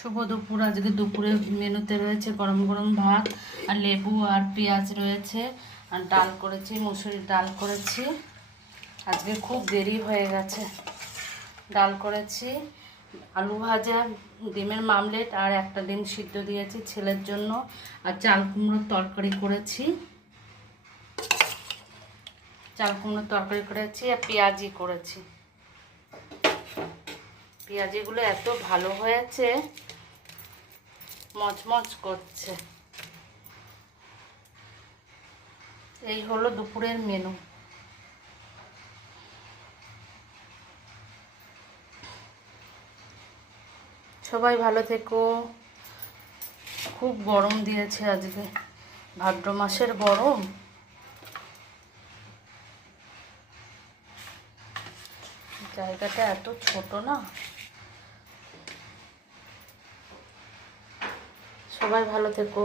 শুভ দুপুর। আজকে দুপুরে মেনুতে রয়েছে গরম গরম ভাত আর লেবু আর পেঁয়াজ রয়েছে, আর ডাল করেছি, মুসুরির ডাল করেছি। আজকে খুব দেরি হয়ে গেছে। ডাল করেছি, আলু ভাজা, ডিমের মামলেট আর একটা ডিম সিদ্ধ দিয়েছি ছেলের জন্য, আর চাল কুমড়োর তরকারি করেছি। চাল কুমড়োর তরকারি করেছি আর পেঁয়াজি করেছি। পেঁয়াজিগুলো এত ভালো হয়েছে, মচমচ করছে। এই হলো দুপুরের মেনু। সবাই ভালো থেকো। খুব গরম দিয়েছে আজকে, ভাদ্র মাসের গরম। জায়গাটা এত ছোট না। সবাই ভালো থেকো।